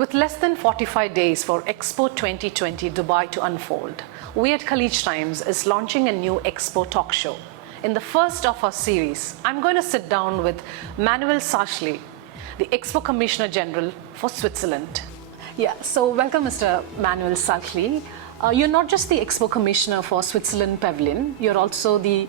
With less than 45 days for Expo 2020 Dubai to unfold, we at Khaleej Times is launching a new Expo talk show. In the first of our series, I'm going to sit down with Manuel Salchli, the Expo Commissioner General for Switzerland. Yeah, so welcome Mr. Manuel Salchli. You're not just the Expo Commissioner for Switzerland Pavilion, you're also the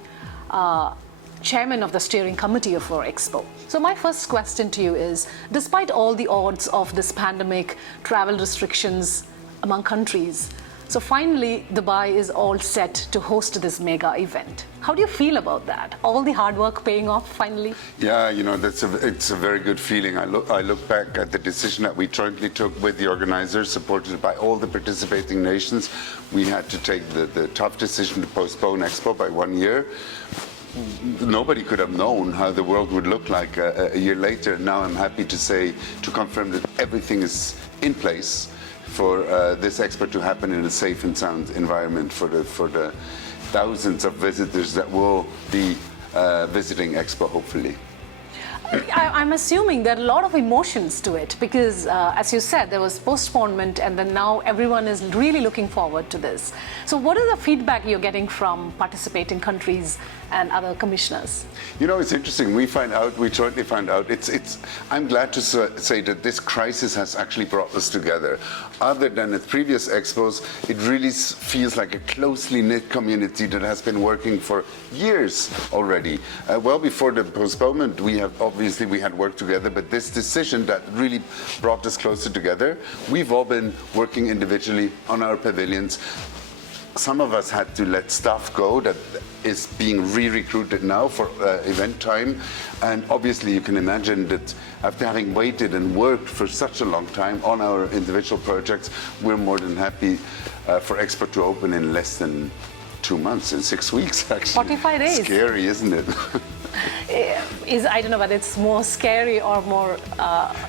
Chairman of the Steering Committee of our Expo. So my first question to you is, despite all the odds of this pandemic, travel restrictions among countries, so finally Dubai is all set to host this mega event. How do you feel about that? All the hard work paying off finally? Yeah, you know, it's a very good feeling. I look back at the decision that we jointly took with the organizers, supported by all the participating nations. We had to take the tough decision to postpone Expo by 1 year. Nobody could have known how the world would look like a year later. Now I'm happy to confirm that everything is in place for this Expo to happen in a safe and sound environment for the thousands of visitors that will be visiting Expo, hopefully. I'm assuming there are a lot of emotions to it because, as you said, there was postponement and then now everyone is really looking forward to this. So what is the feedback you're getting from participating countries and other commissioners? You know, it's interesting. We jointly found out, I'm glad to say that this crisis has actually brought us together. Other than at previous expos, it really feels like a closely knit community that has been working for years already. Well before the postponement, we had worked together, but this decision that really brought us closer together, we've all been working individually on our pavilions. Some of us had to let staff go that is being re-recruited now for event time. And obviously you can imagine that after having waited and worked for such a long time on our individual projects, we're more than happy for Expo to open in less than 2 months, in 6 weeks actually. 45 days. Scary, isn't it? I don't know whether it's more scary or more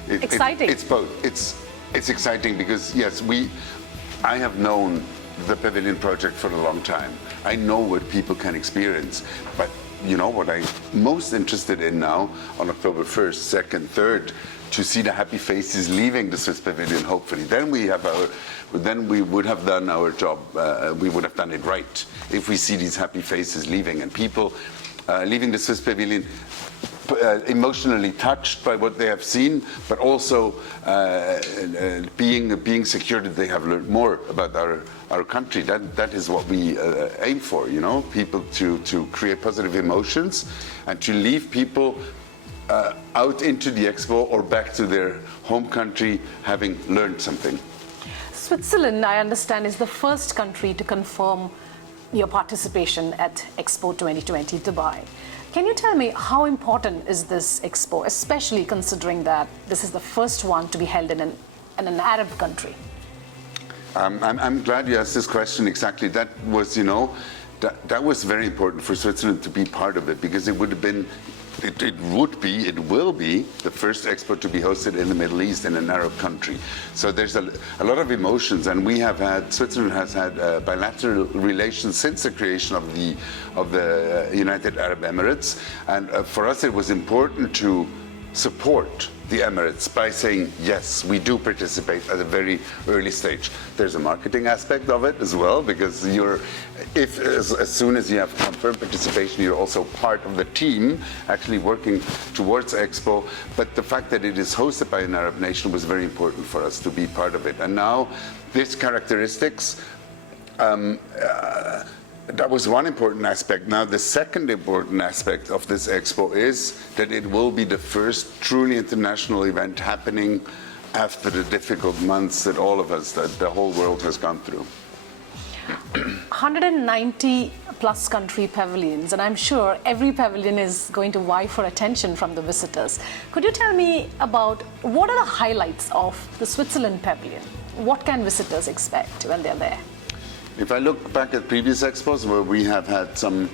exciting. It's both. It's exciting because, yes, I have known the Pavilion project for a long time. I know what people can experience, but you know what I'm most interested in now on October 1st, 2nd, 3rd, to see the happy faces leaving the Swiss Pavilion, hopefully. Then we would have done our job, we would have done it right if we see these happy faces leaving and people leaving the Swiss Pavilion emotionally touched by what they have seen, but also being secure that they have learned more about our country. That is what we aim for, you know, people to create positive emotions and to leave people out into the Expo or back to their home country having learned something. Switzerland, I understand, is the first country to confirm your participation at Expo 2020 Dubai. Can you tell me how important is this Expo, especially considering that this is the first one to be held in an Arab country? I'm glad you asked this question exactly. That was, you know, that was very important for Switzerland to be part of it because it would have been, it will be the first Expo to be hosted in the Middle East in an Arab country. So there's a lot of emotions, and Switzerland has had bilateral relations since the creation of the United Arab Emirates, and for us it was important to support the Emirates by saying, yes, we do participate at a very early stage. There's a marketing aspect of it as well, because as soon as you have confirmed participation, you're also part of the team actually working towards Expo. But the fact that it is hosted by an Arab nation was very important for us to be part of it. And now, these characteristics, that was one important aspect. Now, the second important aspect of this Expo is that it will be the first truly international event happening after the difficult months that all of us, that the whole world has gone through. 190 plus country pavilions, and I'm sure every pavilion is going to vie for attention from the visitors. Could you tell me about what are the highlights of the Switzerland Pavilion? What can visitors expect when they're there? If I look back at previous expos where we have had some,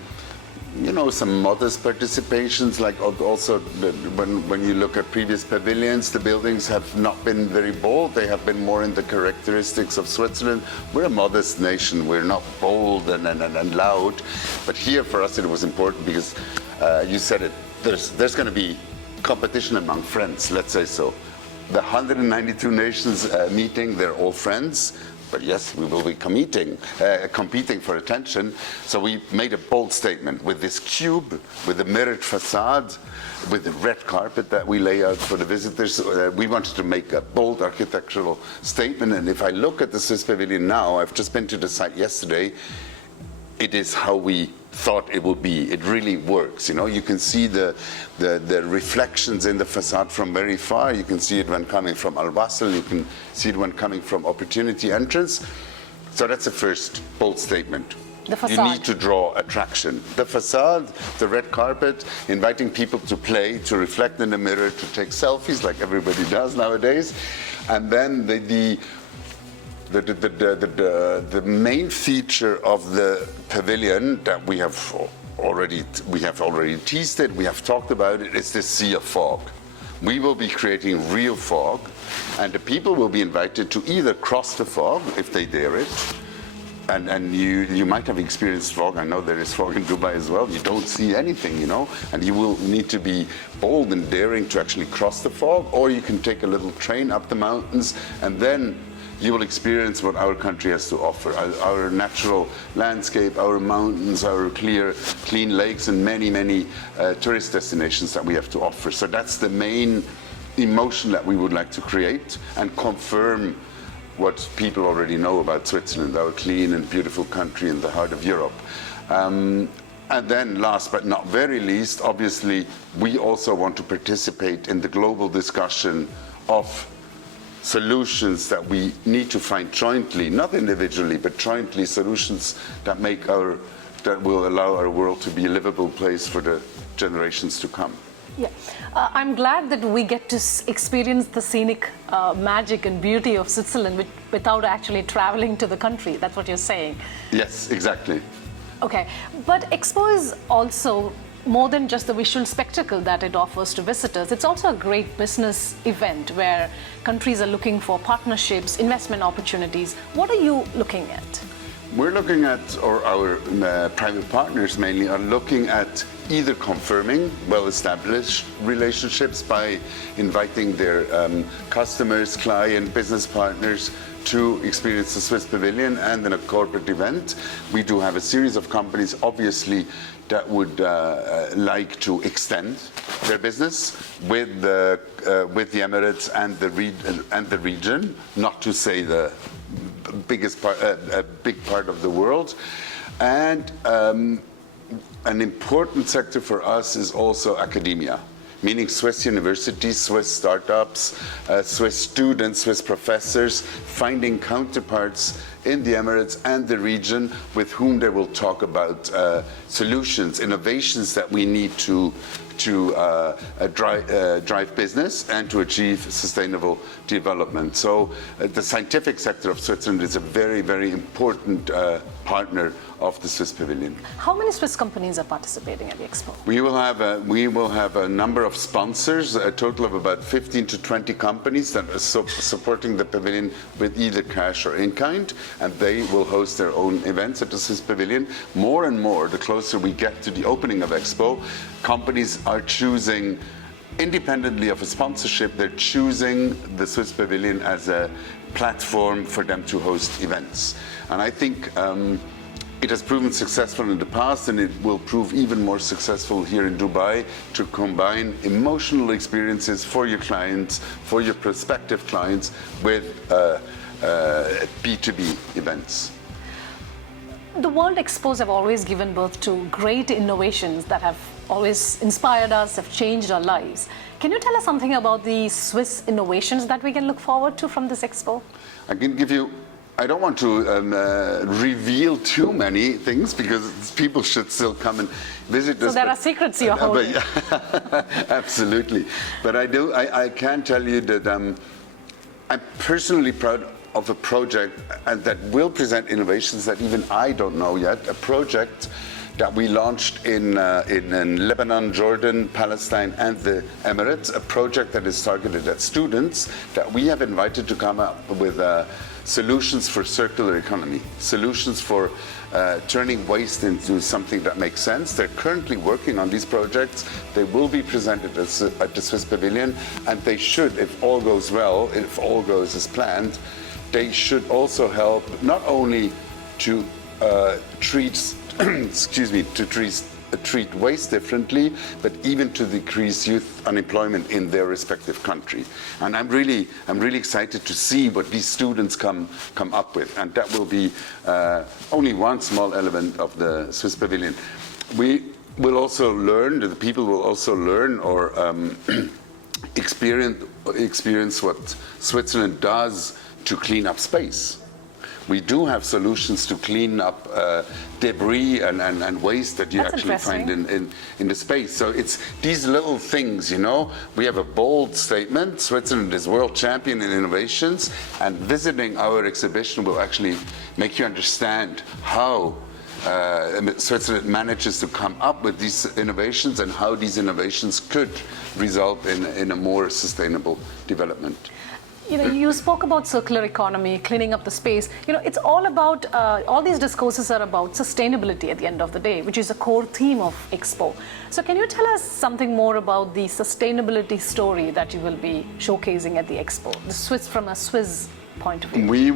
you know, some modest participations, like also when you look at previous pavilions, the buildings have not been very bold. They have been more in the characteristics of Switzerland. We're a modest nation. We're not bold and loud. But here for us it was important because you said it, there's going to be competition among friends, let's say so. the 192 nations meeting, they're all friends. But yes, we will be competing for attention. So we made a bold statement with this cube, with a mirrored facade, with the red carpet that we lay out for the visitors. We wanted to make a bold architectural statement. And if I look at the Swiss Pavilion now, I've just been to the site yesterday, it is how we thought it would be. It really works. You know, you can see the reflections in the facade from very far. You can see it when coming from Al Wasl. You can see it when coming from Opportunity Entrance. So that's the first bold statement. The facade. You need to draw attraction. The facade, the red carpet, inviting people to play, to reflect in the mirror, to take selfies like everybody does nowadays. And then the main feature of the pavilion that we have already teased it, we have talked about it, is this sea of fog. We will be creating real fog, and the people will be invited to either cross the fog if they dare it, and you might have experienced fog. I know there is fog in Dubai as well. You don't see anything, you know, and you will need to be bold and daring to actually cross the fog, or you can take a little train up the mountains, and then you will experience what our country has to offer. Our natural landscape, our mountains, our clean lakes, and many tourist destinations that we have to offer. So that's the main emotion that we would like to create and confirm what people already know about Switzerland, our clean and beautiful country in the heart of Europe. And then last but not very least, obviously, we also want to participate in the global discussion of solutions that we need to find jointly, not individually, but jointly, solutions that will allow our world to be a livable place for the generations to come. Yeah, I'm glad that we get to experience the scenic magic and beauty of Switzerland without actually traveling to the country. That's what you're saying. Yes, exactly. Okay, but Expo is also more than just the visual spectacle that it offers to visitors. It's also a great business event where countries are looking for partnerships, investment opportunities. What are you looking at? We're looking at, or our private partners mainly, are looking at either confirming well-established relationships by inviting their customers, client, business partners to experience the Swiss Pavilion, and in a corporate event. We do have a series of companies, obviously, that would like to extend their business with the Emirates and the region, not to say the biggest part, a big part of the world. And an important sector for us is also academia, meaning Swiss universities, Swiss startups, Swiss students, Swiss professors, finding counterparts in the Emirates and the region with whom they will talk about solutions, innovations that we need to drive business and to achieve sustainable development. So the scientific sector of Switzerland is a very important partner of the Swiss Pavilion. How many Swiss companies are participating at the Expo? We will have a number of sponsors, a total of about 15 to 20 companies that are supporting the pavilion with either cash or in kind, and they will host their own events at the Swiss Pavilion. More and more, the closer we get to the opening of Expo, companies are choosing, independently of a sponsorship, they're choosing the Swiss Pavilion as a platform for them to host events. And I think it has proven successful in the past, and it will prove even more successful here in Dubai, to combine emotional experiences for your clients, for your prospective clients, with B2B events. The World Expos have always given birth to great innovations that have always inspired us, have changed our lives. Can you tell us something about the Swiss innovations that we can look forward to from this Expo? I can give you, I don't want to reveal too many things, because people should still come and visit us. So there are secrets you're holding. Absolutely. But I can tell you that I'm personally proud of a project and that will present innovations that even I don't know yet. A project that we launched in Lebanon, Jordan, Palestine, and the Emirates, a project that is targeted at students that we have invited to come up with solutions for circular economy, solutions for turning waste into something that makes sense. They're currently working on these projects. They will be presented at the Swiss Pavilion, and they should, if all goes well, if all goes as planned, they should also help not only to treat treat waste differently, but even to decrease youth unemployment in their respective country. And I'm really excited to see what these students come up with, and that will be only one small element of the Swiss Pavilion. We will also learn, the people will also learn or experience what Switzerland does to clean up space. We do have solutions to clean up debris and waste that you actually find in the space. So it's these little things, you know. We have a bold statement. Switzerland is world champion in innovations, and visiting our exhibition will actually make you understand how Switzerland manages to come up with these innovations and how these innovations could result in a more sustainable development. You know, you spoke about circular economy, cleaning up the space. You know, it's all about, all these discourses are about sustainability at the end of the day, which is a core theme of Expo. So can you tell us something more about the sustainability story that you will be showcasing at the Expo, from a Swiss point of view? We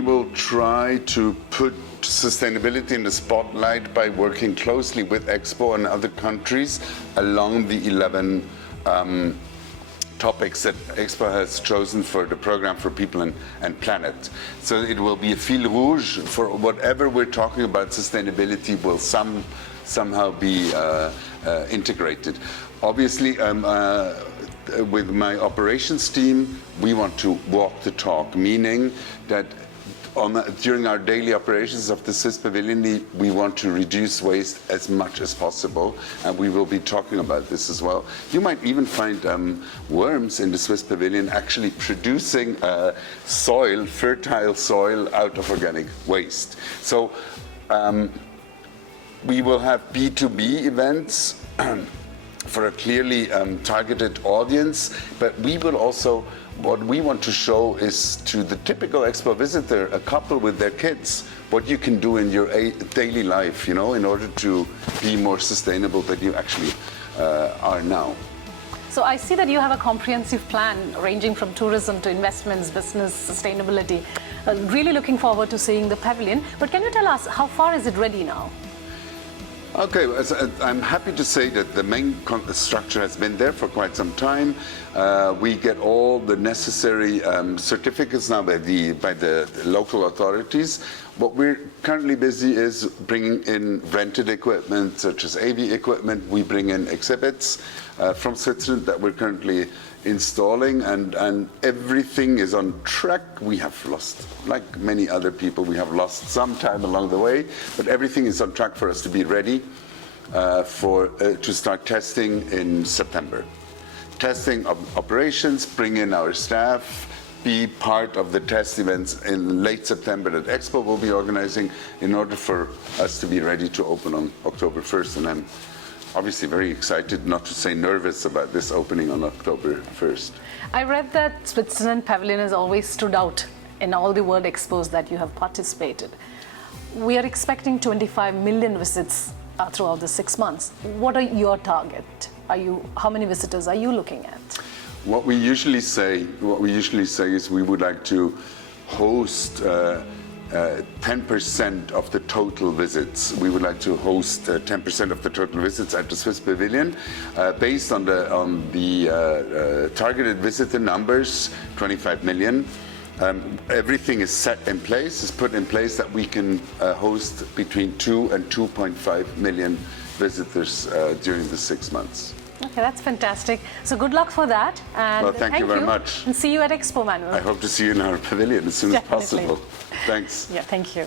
will try to put sustainability in the spotlight by working closely with Expo and other countries along the 11 topics that Expo has chosen for the program for people and planet. So it will be a fil rouge for whatever we're talking about. Sustainability will somehow be integrated. Obviously, with my operations team, we want to walk the talk, meaning that during our daily operations of the Swiss Pavilion, we want to reduce waste as much as possible, and we will be talking about this as well. You might even find worms in the Swiss Pavilion actually producing fertile soil out of organic waste. So we will have B2B events for a clearly targeted audience, but we will also, what we want to show is to the typical Expo visitor, a couple with their kids, what you can do in your daily life, you know, in order to be more sustainable than you actually are now. So I see that you have a comprehensive plan ranging from tourism to investments, business, sustainability. Really looking forward to seeing the pavilion. But can you tell us, how far is it ready now? Okay, I'm happy to say that the main structure has been there for quite some time. We get all the necessary certificates now by the local authorities. What we're currently busy is bringing in rented equipment, such as AV equipment. We bring in exhibits from Switzerland that we're currently installing, and everything is on track. We have lost, like many other people, we have lost some time along the way, but everything is on track for us to be ready to start testing in September. Testing of operations, bring in our staff, be part of the test events in late September that Expo will be organizing in order for us to be ready to open on October 1st. And I'm obviously very excited, not to say nervous, about this opening on October 1st. I read that Switzerland Pavilion has always stood out in all the World Expos that you have participated. We are expecting 25 million visits throughout the 6 months. What are your target? How many visitors are you looking at? What we usually say is we would like to host 10% of the total visits. We would like to host 10% of the total visits at the Swiss Pavilion, based on the targeted visitor numbers, 25 million. Everything is set in place, is put in place that we can host between 2 and 2.5 million visitors during the 6 months. Okay, that's fantastic. So good luck for that. And well, thank you very much. And see you at Expo, Manuel. I hope to see you in our pavilion as soon as possible. Thanks. Yeah, thank you.